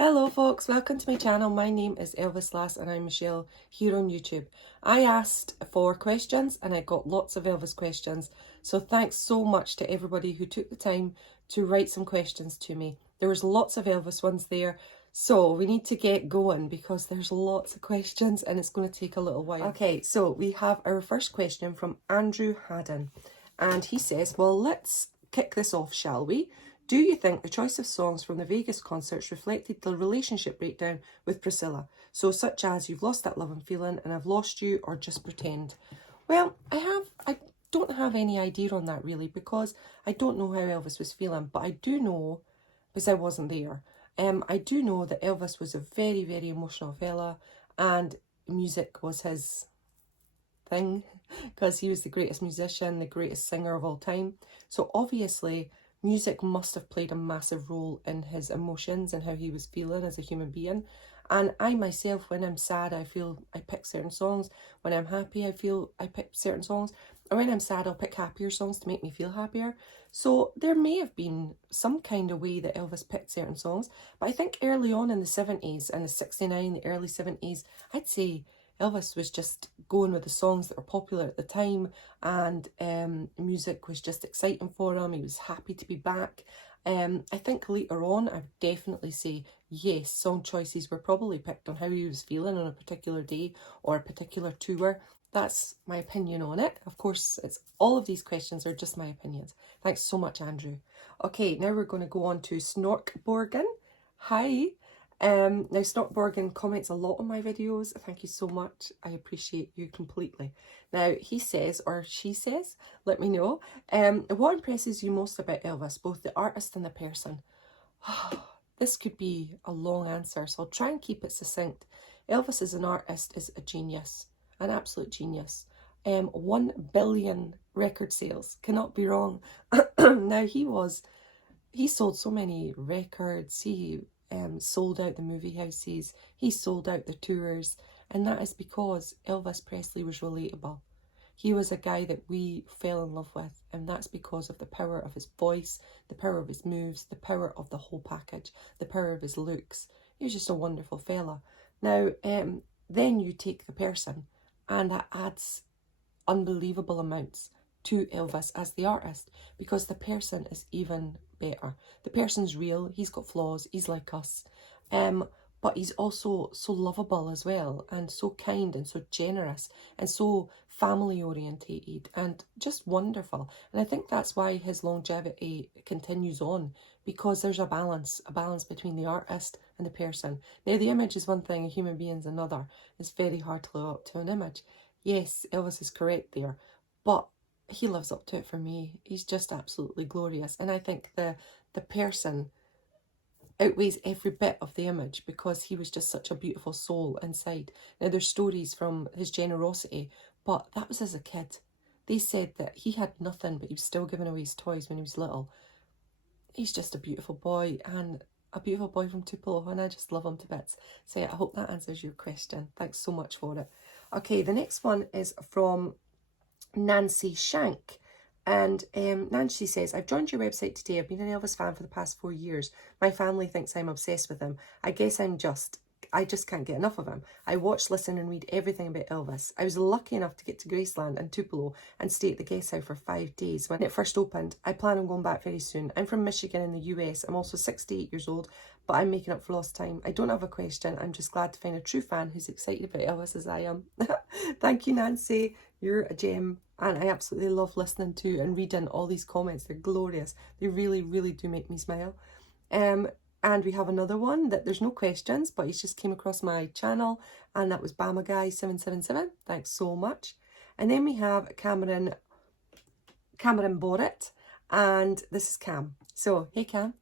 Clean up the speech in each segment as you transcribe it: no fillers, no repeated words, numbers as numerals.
Hello folks, welcome to my channel. My name is Elvislass and I'm Michelle here on YouTube. I asked for questions and I got lots of Elvis questions. So thanks so much to everybody who took the time to write some questions to me. There was lots of Elvis ones there. So we need to get going because there's lots of questions and it's going to take a little while. Okay, so we have our first question from Andrew Haddon. And he says, well, let's kick this off, shall we? Do you think the choice of songs from the Vegas concerts reflected the relationship breakdown with Priscilla? So such as you've lost that love and feeling and I've lost you, or just pretend? Well, I don't have any idea on that really, because I don't know how Elvis was feeling, but I do know, because I wasn't there, I do know that Elvis was a very, very emotional fella and music was his thing because he was the greatest musician, the greatest singer of all time. So obviously music must have played a massive role in his emotions and how he was feeling as a human being. And I myself, when I'm sad, I pick certain songs. When I'm happy, I pick certain songs. And when I'm sad, I'll pick happier songs to make me feel happier. So there may have been some kind of way that Elvis picked certain songs. But I think early on in the 70s and the 69, the early 70s, I'd say Elvis was just going with the songs that were popular at the time, and music was just exciting for him. He was happy to be back. I think later on, I would definitely say, yes, song choices were probably picked on how he was feeling on a particular day or a particular tour. That's my opinion on it. Of course, all of these questions are just my opinions. Thanks so much, Andrew. Okay, now we're going to go on to Snorkborgen. Hi. Now Snorkborgen comments a lot on my videos. Thank you so much. I appreciate you completely. Now he says, or she says, let me know, what impresses you most about Elvis, both the artist and the person? This could be a long answer, so I'll try and keep it succinct. Elvis as an artist is a genius, an absolute genius. 1 billion record sales, cannot be wrong. Now he sold so many records. He sold out the movie houses, he sold out the tours, and that is because Elvis Presley was relatable. He was a guy that we fell in love with, and that's because of the power of his voice, the power of his moves, the power of the whole package, the power of his looks. He was just a wonderful fella. Now, then you take the person, and that adds unbelievable amounts to Elvis as the artist, because the person is even better. The person's real, he's got flaws, he's like us, but he's also so lovable as well, and so kind and so generous and so family orientated and just wonderful. And I think that's why his longevity continues on, because there's a balance between the artist and the person. Now the image is one thing, a human being's another. It's very hard to live up to an image. Yes, Elvis is correct there, but he lives up to it for me. He's just absolutely glorious. And I think the person outweighs every bit of the image, because he was just such a beautiful soul inside. Now there's stories from his generosity, but that was as a kid. They said that he had nothing, but he was still giving away his toys when he was little. He's just a beautiful boy, and a beautiful boy from Tupelo, and I just love him to bits. So yeah, I hope that answers your question. Thanks so much for it. Okay, the next one is from Nancy Shank, and Nancy says, I've joined your website today. I've been an Elvis fan for the past 4 years. My family thinks I'm obsessed with him. I guess I just can't get enough of him. I watch, listen and read everything about Elvis. I was lucky enough to get to Graceland and Tupelo and stay at the guest house for 5 days when it first opened. I plan on going back very soon. I'm from Michigan in the US. I'm also 68 years old, but I'm making up for lost time. I don't have a question. I'm just glad to find a true fan who's excited about Elvis as I am. Thank you, Nancy. You're a gem. And I absolutely love listening to and reading all these comments. They're glorious. They really, really do make me smile. And we have another one that there's no questions, but he's just came across my channel, and that was Bama Guy 777. Thanks so much. And then we have Cameron Borrett, and this is Cam. So, hey Cam.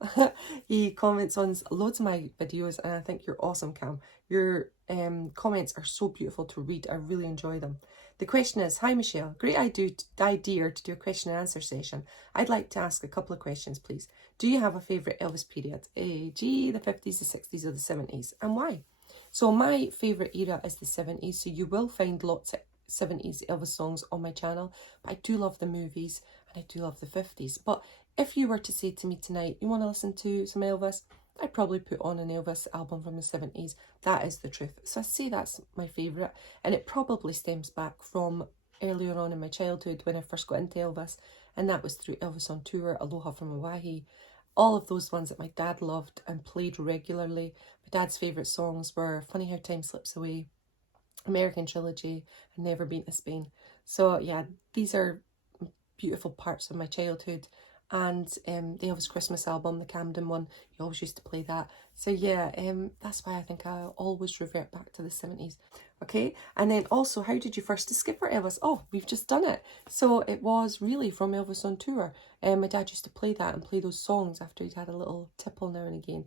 He comments on loads of my videos, and I think you're awesome, Cam. Your comments are so beautiful to read. I really enjoy them. The question is, hi Michelle, great idea to do a question and answer session. I'd like to ask a couple of questions, please. Do you have a favourite Elvis period? The 50s, the 60s or the 70s, and why? So my favourite era is the 70s, so you will find lots of 70s Elvis songs on my channel, but I do love the movies and I do love the 50s. But if you were to say to me tonight, you want to listen to some Elvis, I'd probably put on an Elvis album from the 70s. That is the truth. So I say that's my favourite, and it probably stems back from earlier on in my childhood when I first got into Elvis, and that was through Elvis on Tour, Aloha from Hawaii, all of those ones that my dad loved and played regularly. My dad's favourite songs were Funny How Time Slips Away, American Trilogy, and Never Been to Spain. So yeah, these are beautiful parts of my childhood. And the Elvis Christmas album, the Camden one, he always used to play that. So yeah, that's why I think I always revert back to the 70s. Okay, and then also, how did you first discover Elvis? Oh, we've just done it. So it was really from Elvis on Tour. My dad used to play that and play those songs after he'd had a little tipple now and again.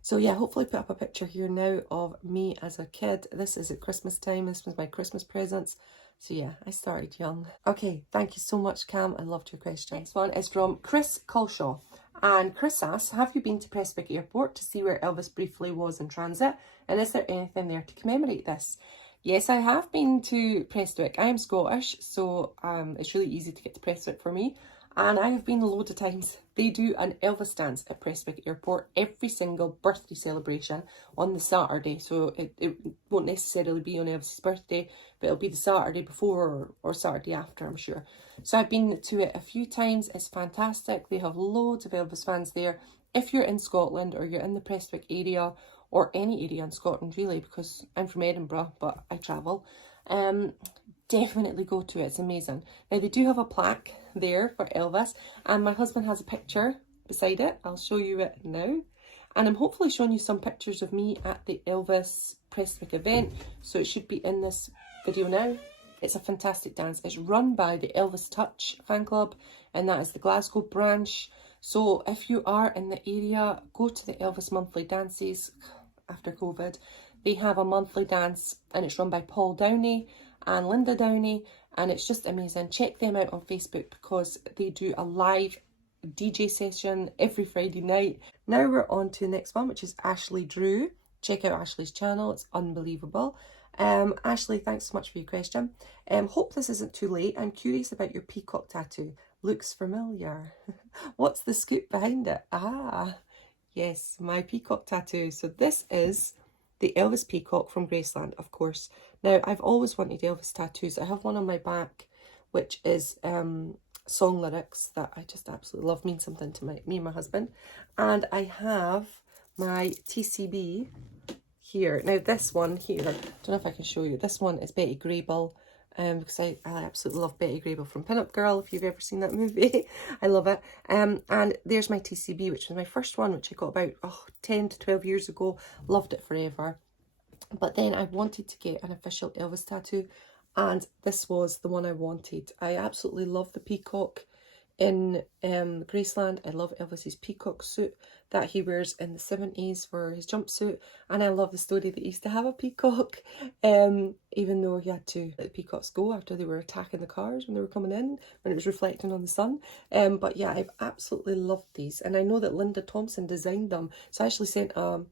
So yeah, hopefully put up a picture here now of me as a kid. This is at Christmas time. This was my Christmas presents. So yeah, I started young. Okay, thank you so much, Cam. I loved your question. Next one is from Chris Culshaw. And Chris asks, have you been to Prestwick Airport to see where Elvis briefly was in transit? And is there anything there to commemorate this? Yes, I have been to Prestwick. I am Scottish, so it's really easy to get to Prestwick for me. And I have been a load of times. They do an Elvis dance at Prestwick Airport every single birthday celebration on the Saturday. So it won't necessarily be on Elvis's birthday, but it'll be the Saturday before or Saturday after, I'm sure. So I've been to it a few times. It's fantastic. They have loads of Elvis fans there. If you're in Scotland or you're in the Prestwick area, or any area in Scotland really, because I'm from Edinburgh, but I travel, definitely go to it. It's amazing. Now they do have a plaque there for Elvis, and my husband has a picture beside it. I'll show you it now, and I'm hopefully showing you some pictures of me at the Elvis Prestwick event, so it should be in this video now. It's a fantastic dance. It's run by the Elvis Touch fan club, and that is the Glasgow branch. So if you are in the area, go to the Elvis monthly dances. After COVID, they have a monthly dance, and it's run by Paul Downey and Linda Downey, and it's just amazing. Check them out on Facebook because they do a live DJ session every Friday night. Now we're on to the next one, which is Ashley Drew. Check out Ashley's channel, it's unbelievable. Ashley, thanks so much for your question. Hope this isn't too late. I'm curious about your peacock tattoo. Looks familiar. What's the scoop behind it? Ah, yes, my peacock tattoo. So this is the Elvis peacock from Graceland, of course. Now, I've always wanted Elvis tattoos. I have one on my back, which is song lyrics that I just absolutely love, mean something to me and my husband. And I have my TCB here. Now, this one here, I don't know if I can show you. This one is Betty Grable. Because I absolutely love Betty Grable from Pin Up Girl, if you've ever seen that movie. I love it. And there's my TCB, which was my first one, which I got about 10 to 12 years ago. Loved it forever. But then I wanted to get an official Elvis tattoo, and this was the one I wanted. I absolutely love the peacock in Graceland. I love Elvis's peacock suit that he wears in the 70s for his jumpsuit, and I love the story that he used to have a peacock, even though he had to let the peacocks go after they were attacking the cars when they were coming in, when it was reflecting on the sun. But yeah, I've absolutely loved these, and I know that Linda Thompson designed them, so I actually sent a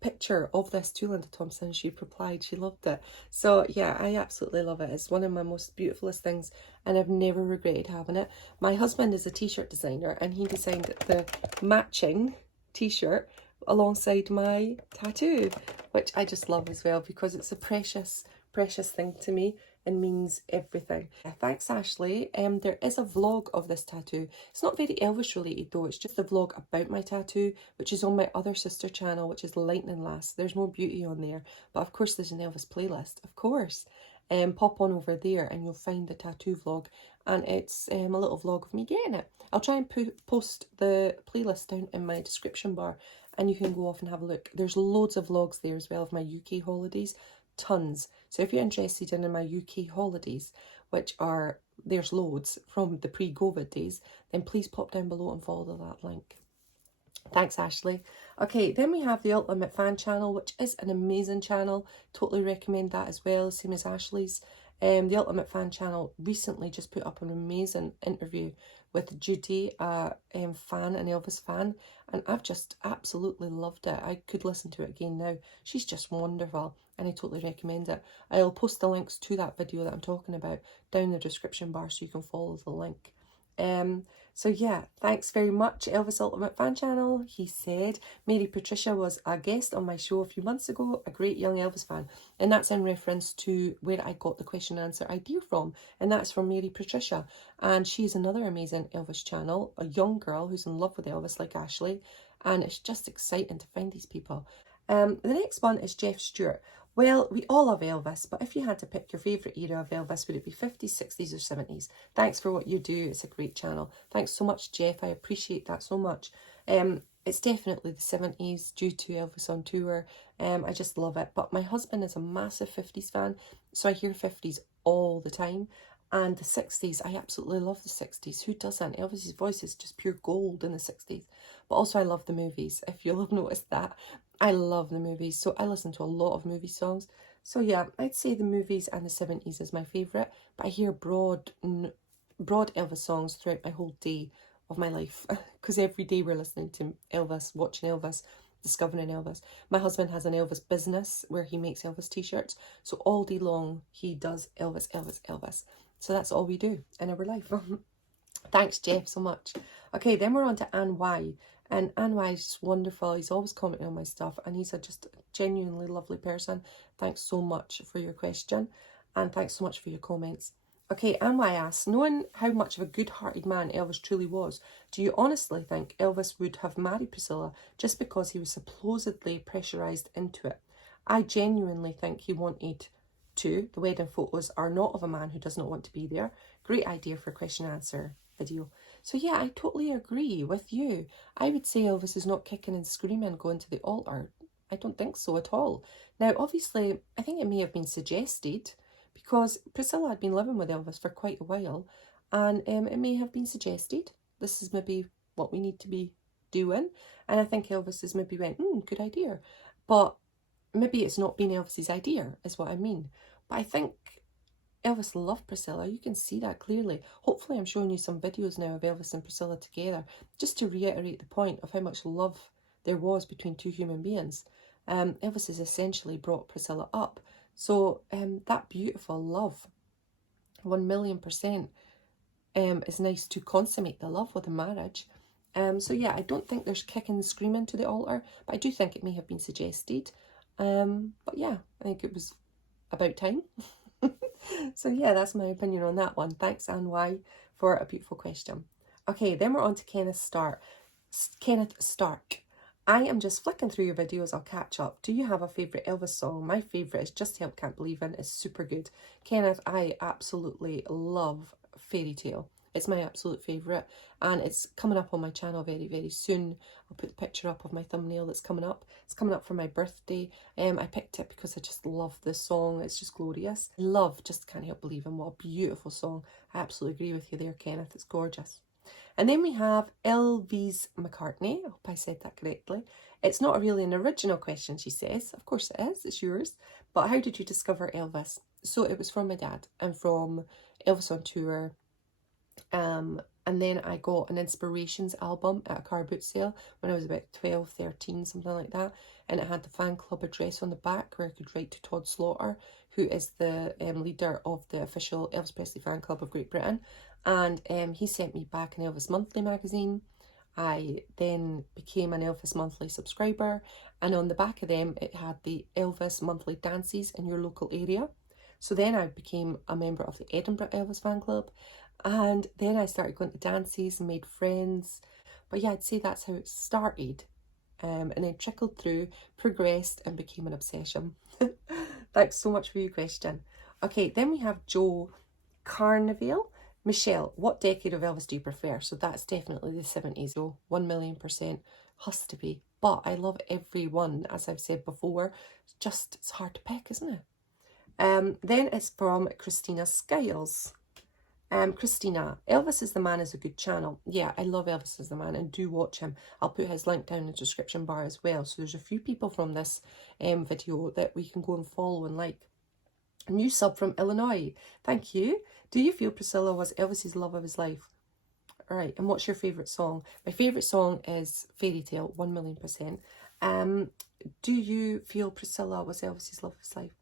picture of this to Linda Thompson. She replied she loved it. So yeah, I absolutely love it. It's one of my most beautifulest things, and I've never regretted having it. My husband is a t-shirt designer, and he designed the matching t-shirt alongside my tattoo, which I just love as well because it's a precious thing to me and means everything. Thanks, Ashley. There is a vlog of this tattoo. It's not very Elvis related though, it's just a vlog about my tattoo, which is on my other sister channel, which is Lightning Lass. There's more beauty on there, but of course there's an Elvis playlist, of course. Pop on over there and you'll find the tattoo vlog, and it's a little vlog of me getting it. I'll try and post the playlist down in my description bar, and you can go off and have a look. There's loads of vlogs there as well of my UK holidays. Tons. So if you're interested in my UK holidays, which are, there's loads from the pre-COVID days, then please pop down below and follow that link. Thanks, Ashley. Okay, then we have the Ultimate Fan channel, which is an amazing channel. Totally recommend that as well, same as Ashley's. The Ultimate Fan channel recently just put up an amazing interview with Judy, a fan, an Elvis fan, and I've just absolutely loved it. I could listen to it again now. She's just wonderful, and I totally recommend it. I'll post the links to that video that I'm talking about down in the description bar so you can follow the link. So yeah, thanks very much, Elvis Ultimate Fan Channel. He said, Mary Patricia was a guest on my show a few months ago, a great young Elvis fan. And that's in reference to where I got the question and answer idea from. And that's from Mary Patricia. And she's another amazing Elvis channel, a young girl who's in love with Elvis like Ashley. And it's just exciting to find these people. The next one is Jeff Stewart. Well, we all love Elvis, but if you had to pick your favourite era of Elvis, would it be 50s, 60s or 70s? Thanks for what you do. It's a great channel. Thanks so much, Jeff. I appreciate that so much. It's definitely the 70s due to Elvis on tour. I just love it. But my husband is a massive 50s fan, so I hear 50s all the time. And the 60s, I absolutely love the 60s. Who doesn't? Elvis's voice is just pure gold in the 60s. But also I love the movies, if you'll have noticed that. I love the movies, so I listen to a lot of movie songs. So yeah, I'd say the movies and the 70s is my favourite. But I hear broad Elvis songs throughout my whole day of my life. Because every day we're listening to Elvis, watching Elvis, discovering Elvis. My husband has an Elvis business where he makes Elvis T-shirts. So all day long he does Elvis, Elvis, Elvis. So that's all we do in our life. Thanks, Jeff, so much. Okay, then we're on to Ann Y. And Ann Y is just wonderful. He's always commenting on my stuff. And he's just a genuinely lovely person. Thanks so much for your question. And thanks so much for your comments. Okay, Ann Y asks, knowing how much of a good-hearted man Elvis truly was, do you honestly think Elvis would have married Priscilla just because he was supposedly pressurised into it? I genuinely think he wanted to. The wedding photos are not of a man who does not want to be there. Great idea for a question and answer video. So yeah, I totally agree with you. I would say Elvis is not kicking and screaming going to the altar. I don't think so at all. Now, obviously, I think it may have been suggested because Priscilla had been living with Elvis for quite a while, and it may have been suggested. This is maybe what we need to be doing. And I think Elvis has maybe went, good idea. But maybe it's not been Elvis's idea, is what I mean. But I think Elvis loved Priscilla. You can see that clearly. Hopefully I'm showing you some videos now of Elvis and Priscilla together, just to reiterate the point of how much love there was between two human beings. Elvis has essentially brought Priscilla up. So that beautiful love, 1,000,000%, is nice to consummate the love with a marriage. So yeah, I don't think there's kicking and screaming to the altar, but I do think it may have been suggested. But yeah, I think it was about time. So yeah, that's my opinion on that one. Thanks, Ann Y, for a beautiful question. Okay, then we're on to Kenneth Stark. I am just flicking through your videos. I'll catch up. Do you have a favourite Elvis song? My favourite is Just Help Can't Believe In. It's super good. Kenneth, I absolutely love Fairytale. It's my absolute favourite, and it's coming up on my channel very, very soon. I'll put the picture up of my thumbnail that's coming up. It's coming up for my birthday. I picked it because I just love this song. It's just glorious. I love Just Can't Help Believing. What a beautiful song. I absolutely agree with you there, Kenneth. It's gorgeous. And then we have Elvis McCartney. I hope I said that correctly. It's not really an original question, she says. Of course it is. It's yours. But how did you discover Elvis? So it was from my dad and from Elvis on Tour. And then I got an Inspirations album at a car boot sale when I was about 12, 13, something like that. And it had the fan club address on the back where I could write to Todd Slaughter, who is the leader of the official Elvis Presley fan club of Great Britain. And he sent me back an Elvis Monthly magazine. I then became an Elvis Monthly subscriber. And on the back of them, it had the Elvis Monthly dances in your local area. So then I became a member of the Edinburgh Elvis fan club. And then I started going to dances and made friends. But yeah, I'd say that's how it started. And then trickled through, progressed, and became an obsession. Thanks so much for your question. Okay, then we have Joe Carnevale. Michelle, what decade of Elvis do you prefer? So that's definitely the 70s. So 1,000,000% has to be. But I love every one, as I've said before. It's hard to pick, isn't it? Then it's from Christina Skiles. Christina, Elvis is the Man is a good channel. Yeah, I love Elvis is the Man and do watch him. I'll put his link down in the description bar as well. So there's a few people from this video that we can go and follow and like. A new sub from Illinois. Thank you. Do you feel Priscilla was Elvis's love of his life? All right, and what's your favourite song? My favourite song is Fairytale, 1,000,000%. Do you feel Priscilla was Elvis's love of his life?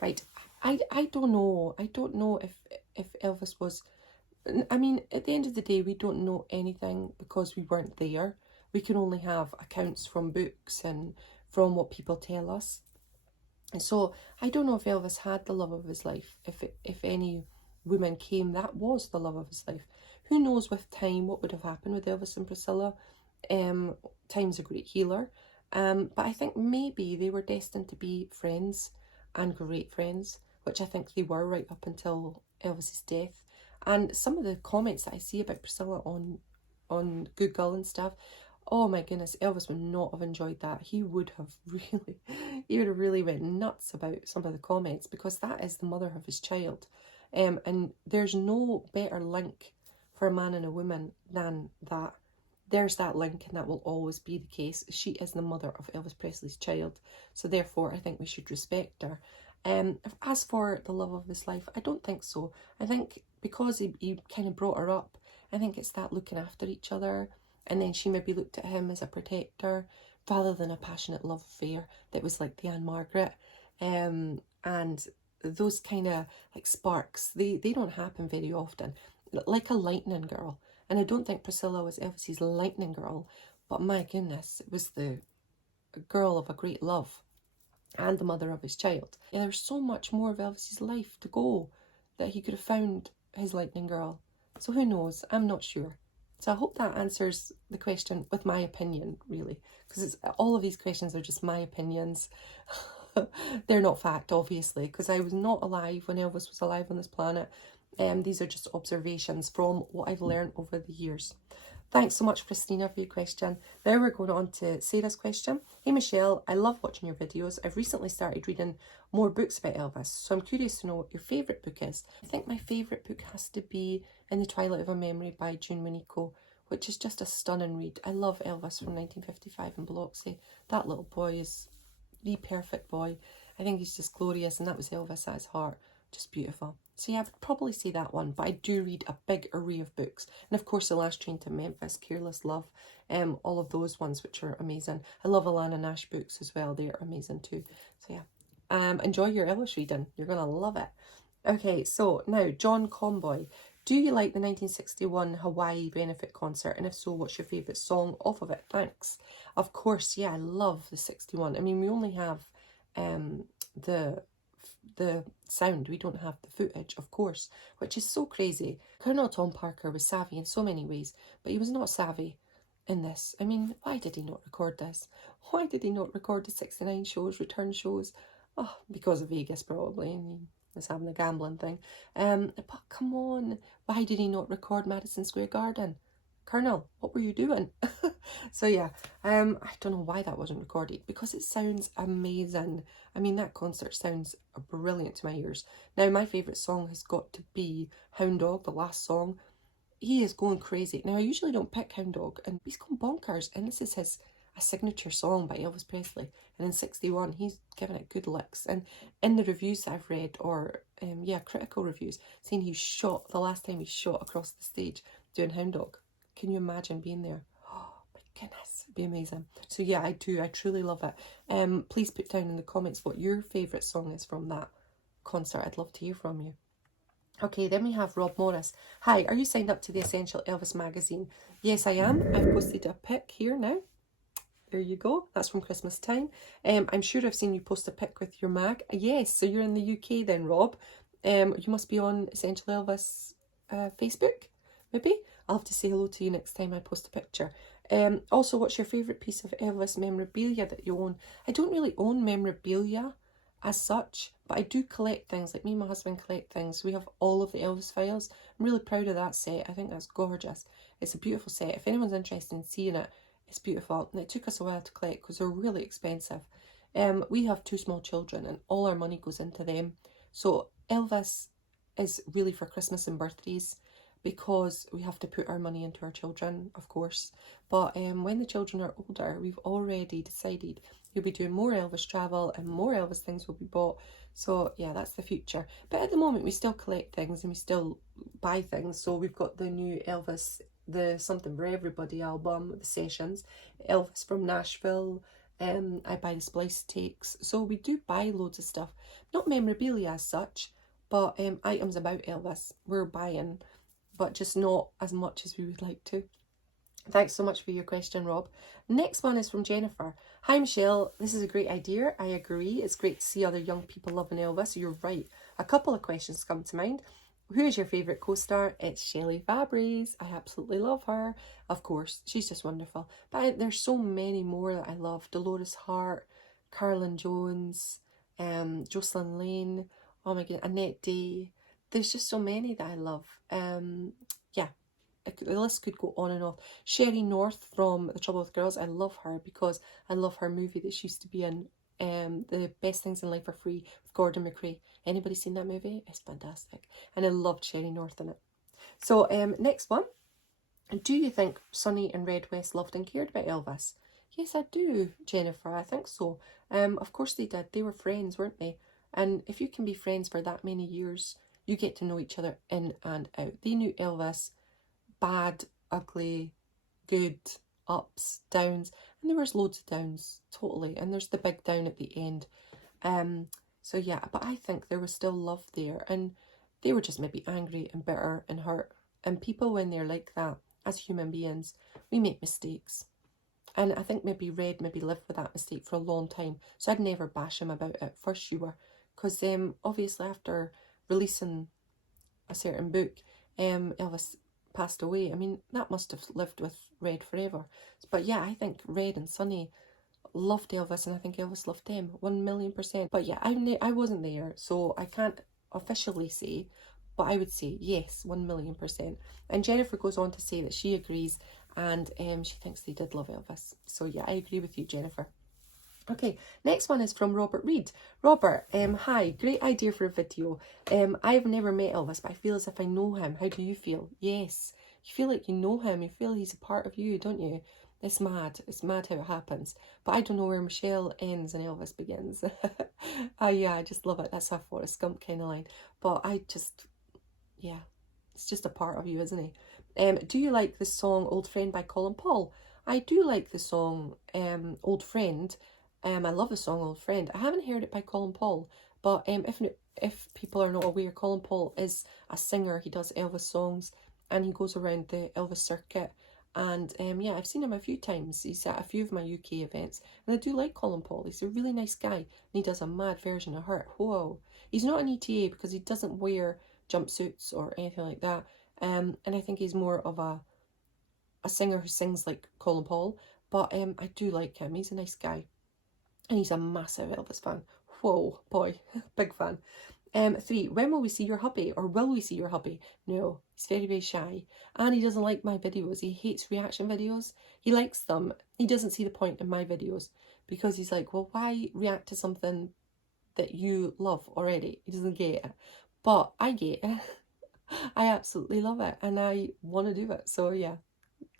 Right, I don't know. I don't know if Elvis was I mean, at the end of the day, we don't know anything because we weren't there. We can only have accounts from books and from what people tell us. And so I don't know if Elvis had the love of his life. If any woman came, that was the love of his life. Who knows with time what would have happened with Elvis and Priscilla. Time's a great healer. But I think maybe they were destined to be friends and great friends, which I think they were right up until Elvis's death. And some of the comments that I see about Priscilla on Google and stuff, oh my goodness, Elvis would not have enjoyed that. He would have really went nuts about some of the comments, because that is the mother of his child. And there's no better link for a man and a woman than that. There's that link, and that will always be the case. She is the mother of Elvis Presley's child, so therefore I think we should respect her. As for the love of his life, I don't think so. I think because he kind of brought her up, I think it's that looking after each other, and then she maybe looked at him as a protector rather than a passionate love affair that was like the Anne Margaret. And those kind of like sparks, they don't happen very often. Like a lightning girl. And I don't think Priscilla was Elvis's lightning girl, but my goodness, it was the girl of a great love and the mother of his child. Yeah, there's so much more of Elvis's life to go that he could have found his lightning girl. So who knows? I'm not sure. So I hope that answers the question with my opinion, really, because all of these questions are just my opinions. They're not fact, obviously, because I was not alive when Elvis was alive on this planet. These are just observations from what I've learned over the years. Thanks so much, Christina, for your question. Now we're going on to Sarah's question. Hey, Michelle, I love watching your videos. I've recently started reading more books about Elvis, so I'm curious to know what your favourite book is. I think my favourite book has to be In the Twilight of a Memory by June Winiko, which is just a stunning read. I love Elvis from 1955 in Biloxi. That little boy is the perfect boy. I think he's just glorious, and that was Elvis at his heart. Just beautiful. So yeah, I would probably say that one, but I do read a big array of books. And of course, The Last Train to Memphis, Careless Love, all of those ones, which are amazing. I love Alana Nash books as well. They are amazing too. So yeah, enjoy your Elvis reading. You're going to love it. Okay, so now, John Comboy. Do you like the 1961 Hawaii benefit concert? And if so, what's your favourite song off of it? Thanks. Of course, yeah, I love the 61. I mean, we only have the sound, we don't have the footage, of course, which is so crazy. Colonel Tom Parker was savvy in so many ways, but he was not savvy in this. I mean, why did he not record this? Why did he not record the 69 shows, return shows? Oh, because of Vegas, probably. I mean, was having a gambling thing. But come on, why did he not record Madison Square Garden? Colonel, what were you doing? So yeah, I don't know why that wasn't recorded, because it sounds amazing. I mean, that concert sounds brilliant to my ears. Now, my favourite song has got to be Hound Dog, the last song. He is going crazy. Now, I usually don't pick Hound Dog, and he's gone bonkers, and this is a signature song by Elvis Presley. And in 61, he's given it good licks. And in the reviews that I've read, or critical reviews, saying he shot, the last time he shot across the stage doing Hound Dog. Can you imagine being there? Oh my goodness, it'd be amazing. So yeah, I truly love it. Please put down in the comments what your favourite song is from that concert. I'd love to hear from you. Okay, then we have Rob Morris. Hi, are you signed up to the Essential Elvis magazine? Yes, I am. I've posted a pic here now. There you go. That's from Christmas time. I'm sure I've seen you post a pic with your mag. Yes, so you're in the UK then, Rob. You must be on Essential Elvis Facebook, maybe? I'll have to say hello to you next time I post a picture. Also, what's your favourite piece of Elvis memorabilia that you own? I don't really own memorabilia as such, but I do collect things. Like me and my husband collect things. We have all of the Elvis files. I'm really proud of that set. I think that's gorgeous. It's a beautiful set. If anyone's interested in seeing it, it's beautiful. And it took us a while to collect because they're really expensive. We have 2 small children and all our money goes into them. So Elvis is really for Christmas and birthdays, because we have to put our money into our children, of course. But when the children are older, we've already decided we'll be doing more Elvis travel and more Elvis things will be bought. So yeah, that's the future. But at the moment, we still collect things and we still buy things. So we've got the new Elvis, the Something for Everybody album, the sessions, Elvis from Nashville. I buy the splice takes. So we do buy loads of stuff. Not memorabilia as such, but items about Elvis we're buying. but just not as much as we would like to. Thanks so much for your question, Rob. Next one is from Jennifer. Hi, Michelle. This is a great idea. I agree. It's great to see other young people loving Elvis. You're right. A couple of questions come to mind. Who is your favourite co-star? It's Shelley Fabares. I absolutely love her. Of course, she's just wonderful. But there's so many more that I love. Dolores Hart, Carolyn Jones, Jocelyn Lane, oh my god, Annette Day. There's just so many that I love. Yeah, the list could go on and on. Sherry North from The Trouble with Girls, I love her because I love her movie that she used to be in, The Best Things in Life Are Free with Gordon McRae. Anybody seen that movie? It's fantastic. And I loved Sherry North in it. So next one. Do you think Sonny and Red West loved and cared about Elvis? Yes, I do, Jennifer. I think so. Of course they did. They were friends, weren't they? And if you can be friends for that many years, you get to know each other in and out. They knew Elvis, bad, ugly, good, ups, downs, and there was loads of downs, totally. And there's the big down at the end. So yeah, but I think there was still love there, and they were just maybe angry and bitter and hurt. And people, when they're like that, as human beings, we make mistakes. And I think maybe Red maybe lived with that mistake for a long time. So I'd never bash him about it, for sure. Because obviously after releasing a certain book, Elvis passed away. I mean, that must have lived with Red forever. But yeah, I think Red and Sonny loved Elvis, and I think Elvis loved them 1,000,000%. But yeah, I wasn't there, so I can't officially say, but I would say yes, 1,000,000%. And Jennifer goes on to say that she agrees, and she thinks they did love Elvis. So yeah, I agree with you, Jennifer. Okay, next one is from Robert Reed. Robert, hi, great idea for a video. I've never met Elvis, but I feel as if I know him. How do you feel? Yes, you feel like you know him. You feel he's a part of you, don't you? It's mad. It's mad how it happens. But I don't know where Michelle ends and Elvis begins. Yeah, I just love it. That's a Forrest Gump kind of line. But yeah, it's just a part of you, isn't he? Do you like the song Old Friend by Colin Paul? I do like the song Old Friend. I love the song Old Friend. I haven't heard it by Colin Paul, but if people are not aware, Colin Paul is a singer. He does Elvis songs, and he goes around the Elvis circuit. And yeah, I've seen him a few times. He's at a few of my UK events, and I do like Colin Paul. He's a really nice guy, and he does a mad version of Hurt. Whoa. He's not an ETA because he doesn't wear jumpsuits or anything like that. And I think he's more of a singer who sings like Colin Paul, but I do like him. He's a nice guy. And he's a massive Elvis fan. Whoa, boy, big fan. 3, when will we see your hubby? Or will we see your hubby? No, he's very, very shy. And he doesn't like my videos. He hates reaction videos. He likes them. He doesn't see the point in my videos. Because he's like, well, why react to something that you love already? He doesn't get it. But I get it. I absolutely love it. And I want to do it. So yeah.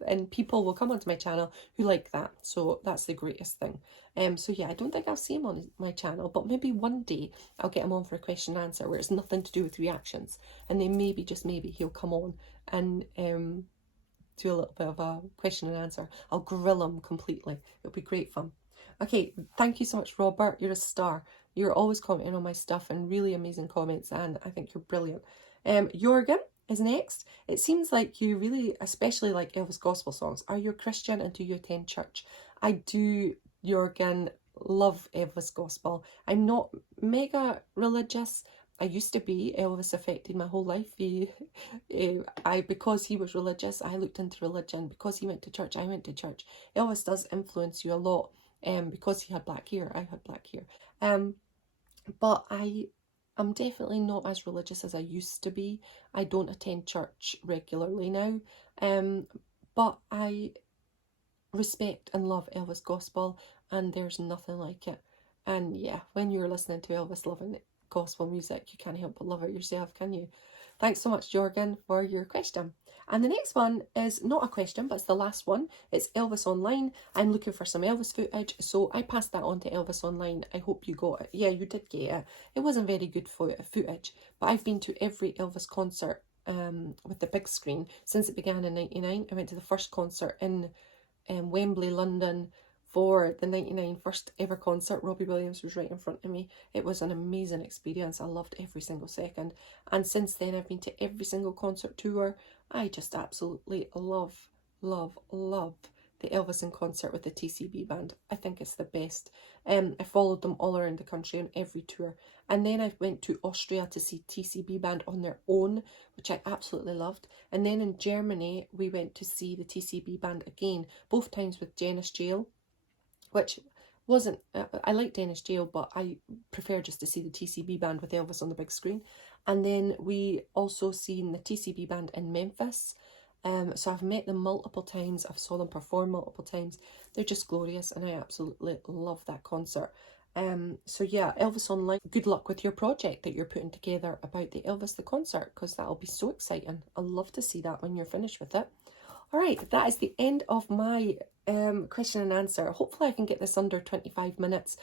And people will come onto my channel who like that, so that's the greatest thing. So yeah, I don't think I'll see him on my channel, but maybe one day I'll get him on for a question and answer where it's nothing to do with reactions, and then maybe, just maybe, he'll come on and do a little bit of a question and answer. I'll grill him completely. It'll be great fun. Okay, thank you so much, Robert. You're a star. You're always commenting on my stuff and really amazing comments, and I think you're brilliant. Jorgen is next. It seems like you really especially like Elvis gospel songs. Are you a Christian and do you attend church? I do, Jorgen, love Elvis gospel. I'm not mega religious. I used to be. Elvis affected my whole life. Because he was religious, I looked into religion. Because he went to church, I went to church. Elvis does influence you a lot. Because he had black hair, I had black hair. But I'm definitely not as religious as I used to be. I don't attend church regularly now. But I respect and love Elvis gospel, and there's nothing like it. And yeah, when you're listening to Elvis loving gospel music, you can't help but love it yourself, can you? Thanks so much, Jorgen, for your question. And the next one is not a question, but it's the last one. It's Elvis Online. I'm looking for some Elvis footage, so I passed that on to Elvis Online. I hope you got it. Yeah, you did get it. It wasn't very good footage, but I've been to every Elvis concert with the big screen since it began in '99. I went to the first concert in Wembley, London, for the '99 first ever concert. Robbie Williams was right in front of me. It was an amazing experience. I loved every single second. And since then, I've been to every single concert tour I just absolutely love, love, love the Elvis in concert with the TCB band. I think it's the best. I followed them all around the country on every tour. And then I went to Austria to see TCB band on their own, which I absolutely loved. And then in Germany, we went to see the TCB band again, both times with Janis Jail, which wasn't, I like Dennis Jail, but I prefer just to see the TCB band with Elvis on the big screen. And then we also seen the TCB band in Memphis. So I've met them multiple times. I've saw them perform multiple times. They're just glorious, and I absolutely love that concert. So yeah, Elvis Online, good luck with your project that you're putting together about the Elvis the concert, because that'll be so exciting. I'll love to see that when you're finished with it. All right, that is the end of my question and answer. Hopefully I can get this under 25 minutes.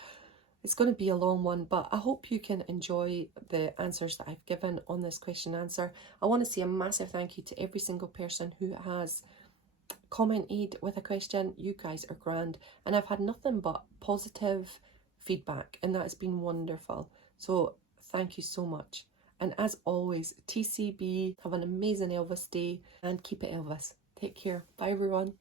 It's going to be a long one, but I hope you can enjoy the answers that I've given on this question and answer. I want to say a massive thank you to every single person who has commented with a question. You guys are grand, and I've had nothing but positive feedback, and that has been wonderful. So thank you so much. And as always, TCB, have an amazing Elvis day, and keep it Elvis. Take care. Bye everyone.